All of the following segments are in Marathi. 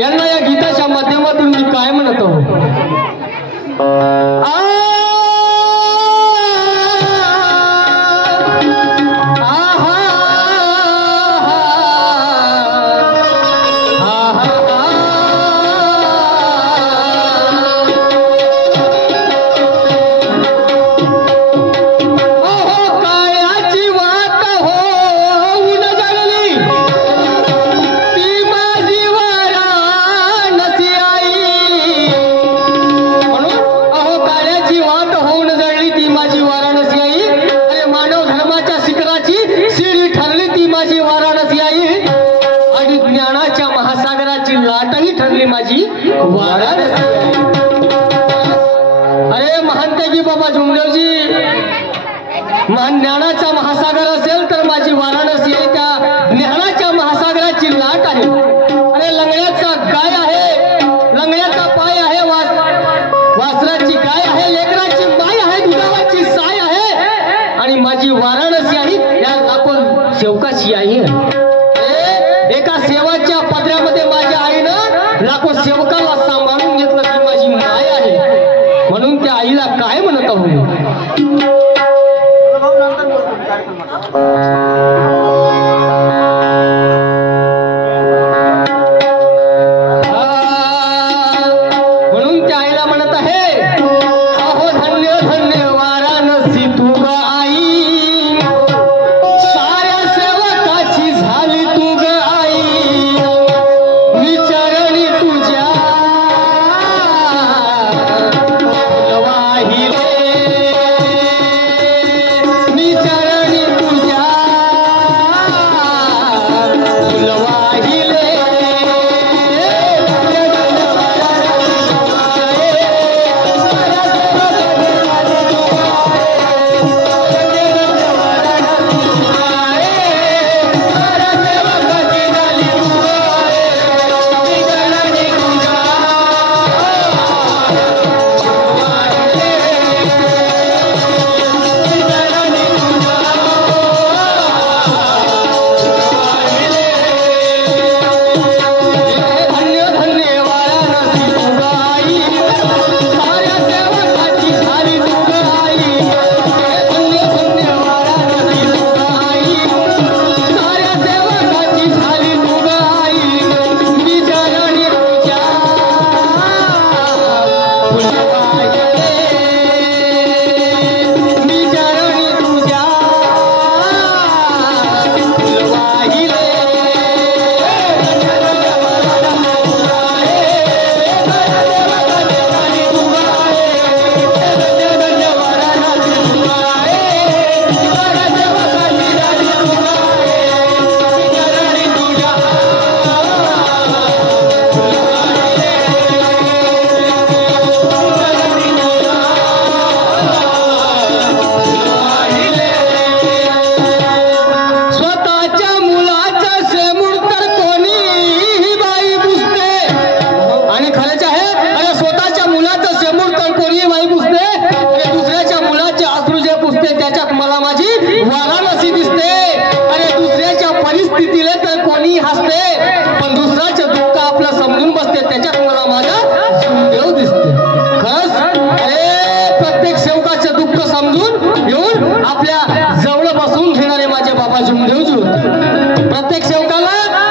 यांना या गीताच्या माध्यमातून मी काय म्हणतो, माझी वाराणसी। अरे महानते की बाबा झुमदेवजी, महान ज्ञानाचा महासागर असेल तर माझी वाराणसी आहे, त्या ज्ञानाच्या महासागराची लाट आहे। अरे लंगड्याचा गाय आहे, लंगड्याचा पाय आहे, वासराची गाय आहे, लेकराची माय आहे, दुधावाची साय आहे, आणि माझी वाराणसी आहे या लाखो सेवकाची आई आहे। एका सेवाच्या पदरामध्ये माझ्या आईनं लाखो सेवकाला सांभाळून घेतलं, ती माझी माय आहे, म्हणून त्या आईला काय म्हणत आहो म्हणून त्या आईला म्हणत आहे, अहो धन्य धन्य वाराणसी तू ग आई, साऱ्या सेवकाची झाली तू ग आई, विचारणी तुझ्या वाहिले, विचारणी तुझ्या वाहिले, प्रत्येक सेवकाला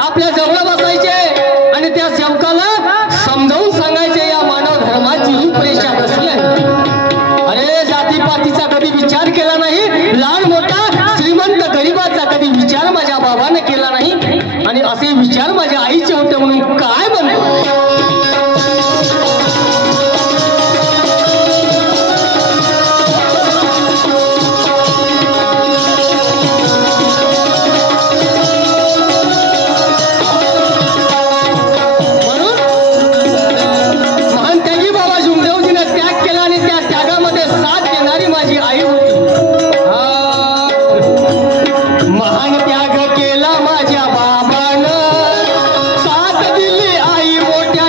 आपल्या जवळ बसायचे आणि त्या सेवकाला समजावून सांगायचे या मानव धर्माची रूपरेषा कशी आहे। अरे जातीपातीचा कधी विचार केला नाही, लहान मोठा श्रीमंत गरीबाचा कधी विचार माझ्या बाबाने केला नाही, आणि असे विचार माझ्या आईचे होते म्हणून काय म्हणतो। त्याग केला माझ्या बाबानं, साथ दिली आई मोठ्या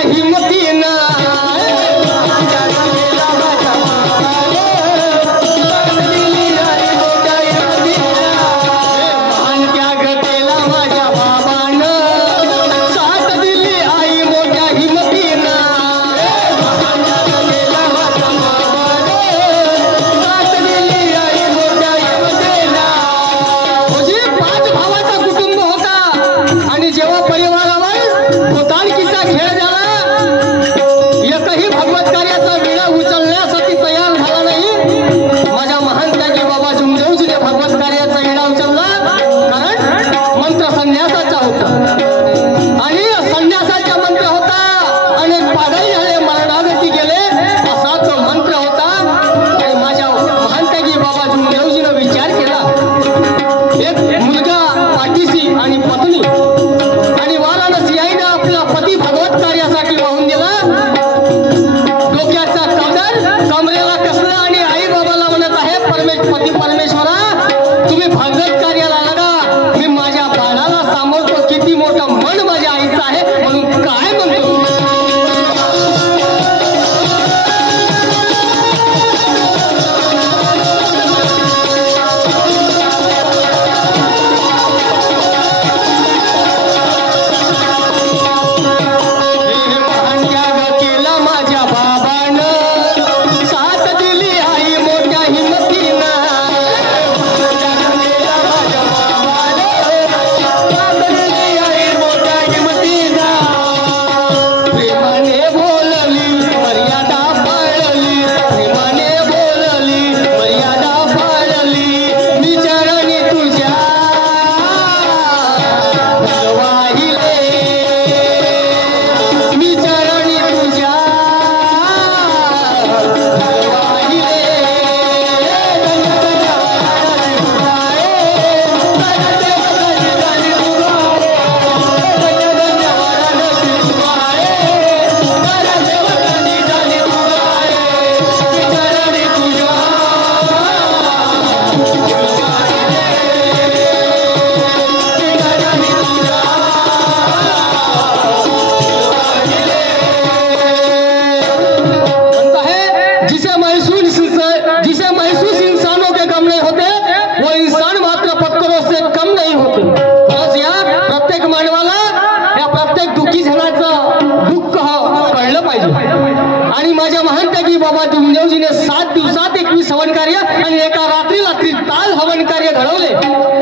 आणि माझ्या महानत्यागी बाबा जुमदेवजीने 7 दिवसात 21 हवन कार्य आणि एका रात्री ताल हवन कार्य घडवले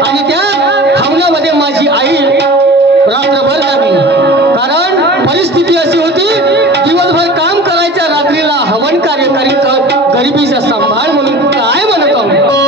आणि त्या हवनामध्ये माझी आई रात्रभर लागली. कारण परिस्थिती अशी होती, दिवसभर काम करायच्या, रात्रीला हवन कार्य करीत गरिबीचा सांभाळ म्हणून काय म्हणत आहोत.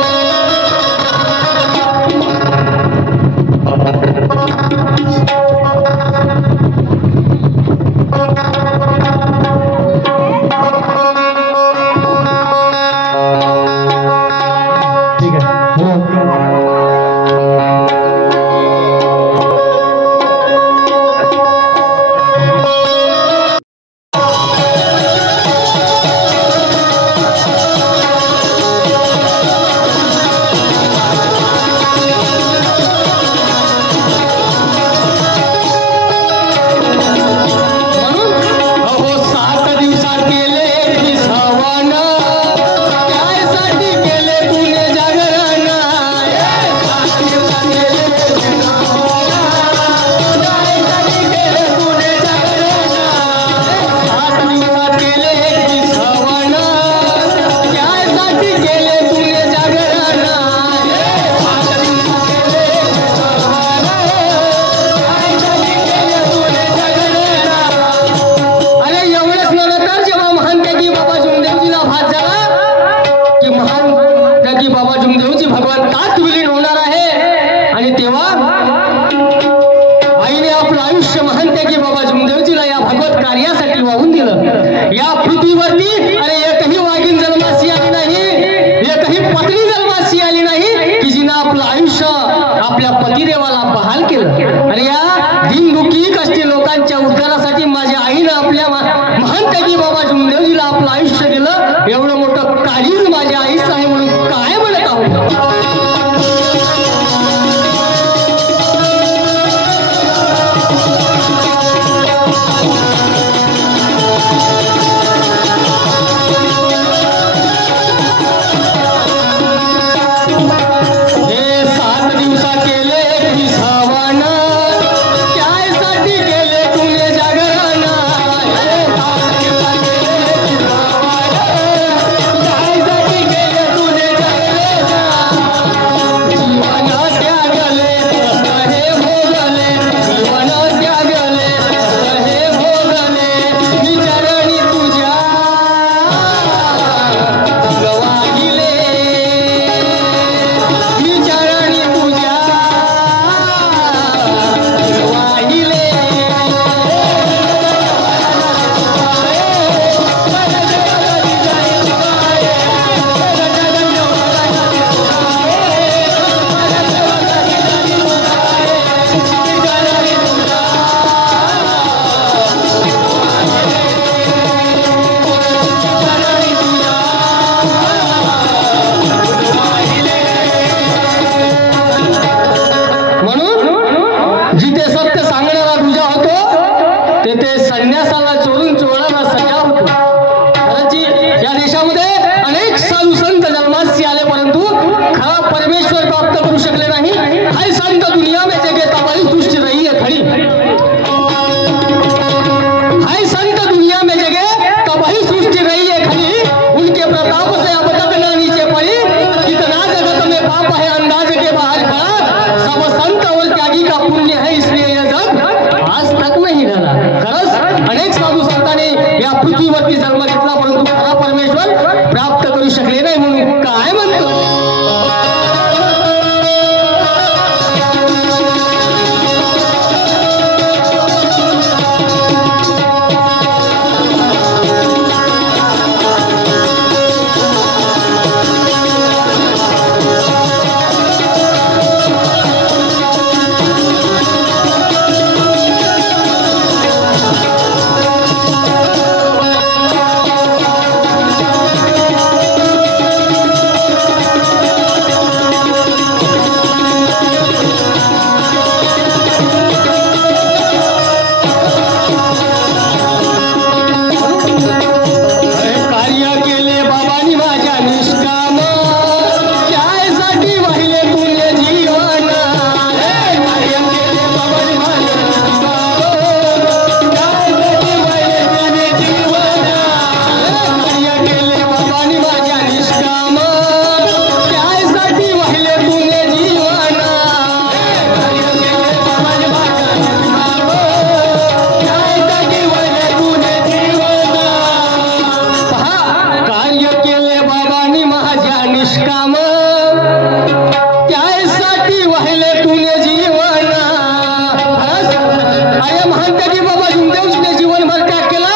महंतगी बाबा जुमदेवजीने जीवनभर त्याग केला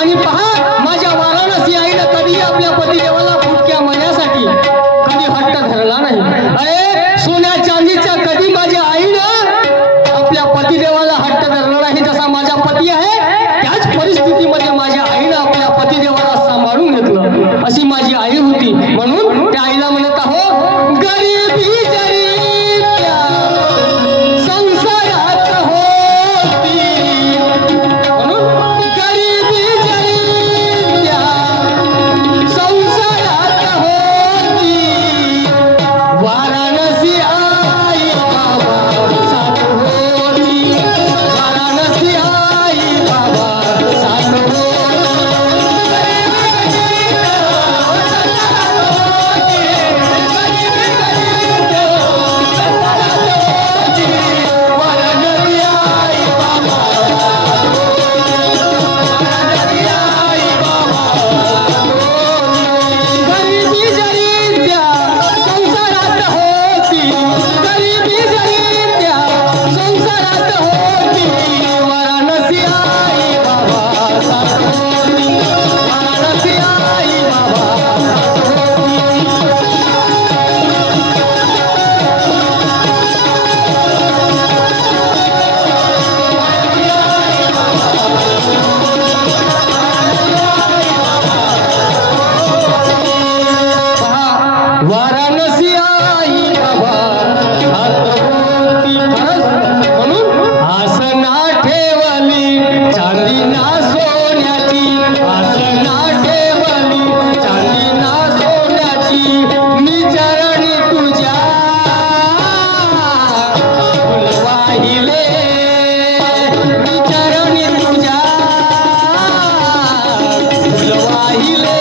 आणि पहा माझ्या वाराणसी आईनं कधी आपल्या पतिदेवाला फुटक्या मण्यासाठी कधी हट्ट धरला नाही. अरे सोन्या चांदीच्या कधी माझ्या आईनं आपल्या पतिदेवाला हट्ट धरला नाही. जसा माझा पती आहे त्याच परिस्थितीमध्ये माझ्या आईनं आपल्या पतिदेवाला सांभाळून घेतलं. अशी माझी आई होती. म्हणून त्या आईला म्हणत आहो गरीबी जरी त्या संसारात होती. म्हणून गरीबी जरी त्या संसारात होती. वाराणसी आई बाबा साथ होती. वाराणसी आई बाबा साथ होती. वाराणसी आई बाबा हात होती. म्हणून आसना ठेवली चांदी ना सोन्याची. आसना ठेवली चांदी ना सोन्याची. मी चरणी तुझ्या फुल वाहिले. मी चरणी तुझ्या फुल वाहिले.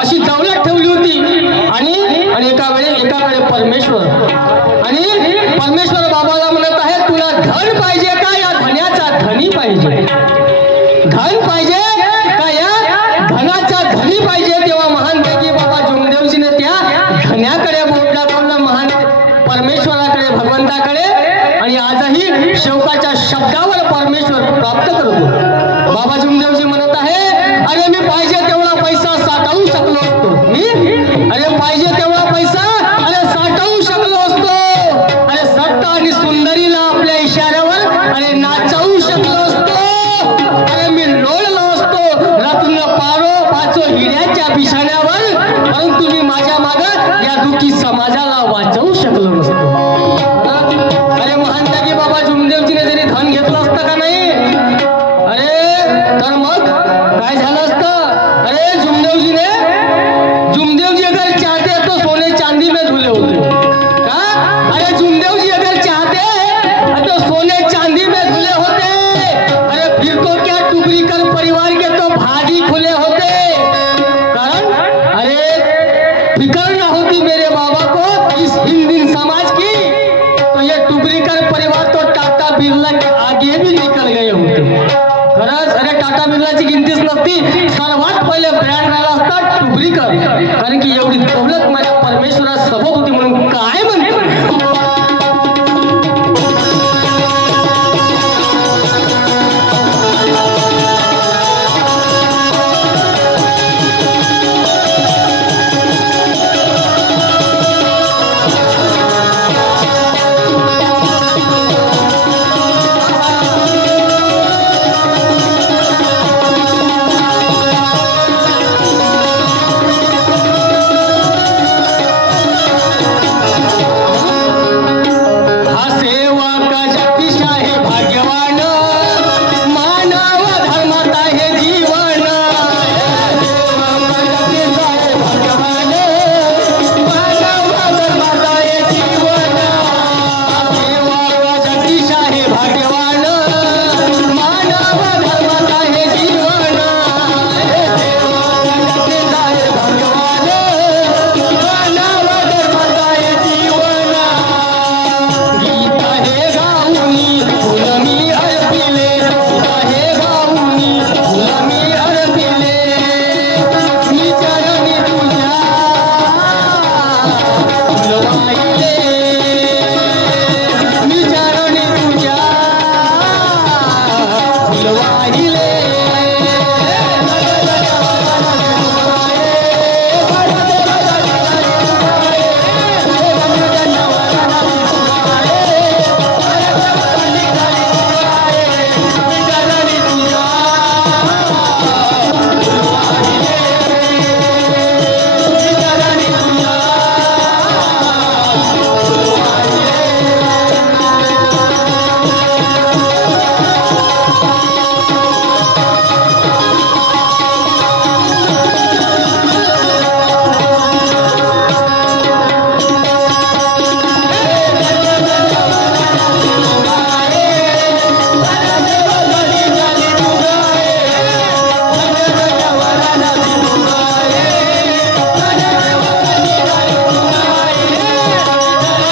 अशी दौलत ठेवली होती आणि एकाकडे परमेश्वर. आणि परमेश्वर बाबाला म्हणत आहे तुला धन पाहिजे का या धन्याचा धनी पाहिजे. धन पाहिजे का या धनाचा धनी पाहिजे. तेव्हा महानपैकी बाबा जुमदेवजीने त्या धन्याकडे बोट दाखवलं. महान परमेश्वराकडे भगवंताकडे. आणि आजही शेवकाच्या शब्दावर परमेश्वर प्राप्त करतो. बाबा जुमदेवजी म्हणत आहे अरे मी पाहिजे तेवढा पैसा साठवू शकलो असतो. अरे पाहिजे तेवढा पैसा साठवू शकलो असतो. अरे सट्ट आणि सुंदरीला आपल्या इशाऱ्यावर नाचवू शकलो असतो. अरे मी लोळलो असतो रत्न पाचो हिऱ्याच्या बिछाण्यावर. परंतु मी माझ्या मागं या दुःखी समाजाला वाचवू शकलो नसतो. अरे महानतागी बाबा जुमदेवजीने जरी धन घेतलं असतं का नाही तर मग काय झालं असतं. अरे जुमदेवजी अगर चाहते तो सोने चांदी में धुले होते का. अरे जुमदेवजी अगर चाहते तो सोने चांदी में धुले होते. अरे फिर तो क्या टुकरीकर परिवार के तो भागी खुले होते. कारण अरे फिक्र ना होती मेरे बाबा को इस हिंदी समाज की तो ये टुकरीकर परिवार तो टाटा बिरला के आगे भी निकल गए होते. खरंच अरे टाटा बिर्लाची गिनतीच नसती. सर्वात पहिले ब्रँड राहिला असता टुबरीकर. कारण की एवढी दौलत माझ्या परमेश्वरात सबब होती म्हणून काय म्हणते.